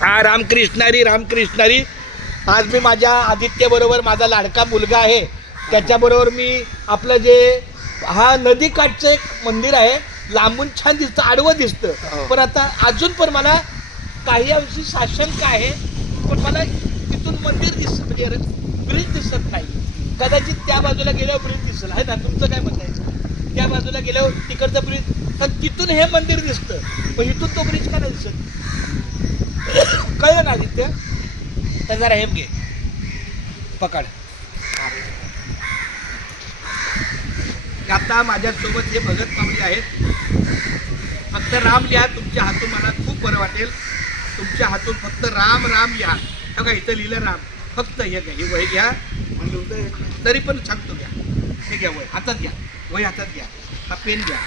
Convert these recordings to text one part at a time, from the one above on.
हा रामकृष्णारी रामकृष्णारी. आज मी माझ्या आदित्य बरोबर, माझा लाडका मुलगा आहे त्याच्याबरोबर मी आपलं जे हा नदी काठचं एक मंदिर आहे, लांबून छान दिसतं, आडवं दिसतं, पण आता अजून पण मला काही अंशी साशंका आहे. पण मला तिथून मंदिर दिसत म्हणजे ब्रिज दिसत नाही. कदाचित त्या बाजूला गेल्यावर ब्रिज दिसेल आहे ना, तुमचं काय म्हणणं आहे? त्या बाजूला गेल्यावर तिकडचं ब्रिज, पण तिथून हे मंदिर दिसतं, पण इथून तो ब्रिज का नाही दिसत? कळलं ना आदित्य? तर जरा हेम घे, पकड. आता माझ्यासोबत हे भगत माऊली आहेत. फक्त राम लिहा तुमच्या हातून, मला खूप बरं वाटेल. तुमच्या हातून फक्त राम राम लिहा. हो का, इथं लिहिलं राम, फक्त हे घ्या, ही वही घ्या आणि तरी पण सांगतो घ्या, हे घ्या, वही हातात घ्या, वही हातात घ्या, हा पेन घ्या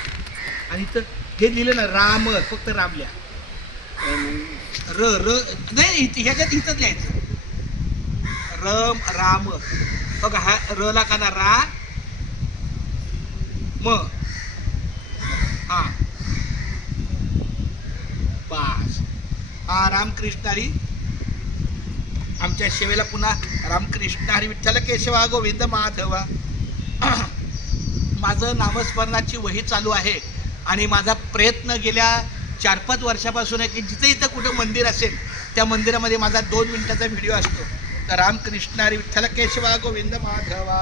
आणि इथं हे लिहिलं ना राम, फक्त राम लिहा. र र नाही, ह्याच्यात इथंच लिहायचं रम राम. बघा हा र ला का ना रा म, हा बस. हा रामकृष्ण हरी. आमच्या सेवेला पुन्हा रामकृष्ण हरी विठ्ठल केशवा गोविंद माधवा. माझं नामस्मरणाची वही चालू आहे आणि माझा प्रयत्न गेल्या 4-5 वर्षापासून आहे की जिथे इथं कुठं मंदिर असेल त्या मंदिरामध्ये माझा 2 मिनिटाचा व्हिडिओ असतो. तर रामकृष्ण हरी विठ्ठल केशवा गोविंद माधवा,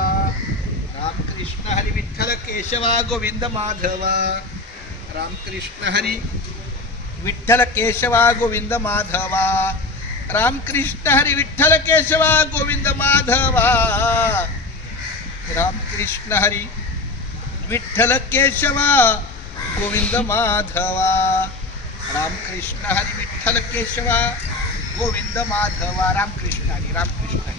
रामकृष्ण हरी विठ्ठल केशवा गोविंद माधवा, रामकृष्ण हरी विठ्ठल केशवा गोविंद माधवा, रामकृष्ण हरी विठ्ठल केशवा गोविंद माधवा, रामकृष्ण हरी विठ्ठल केशवा गोविंद माधवा, रामकृष्ण हरी विठ्ठल केशवा गोविंद माधवा. रामकृष्ण हरी रामकृष्ण हरी.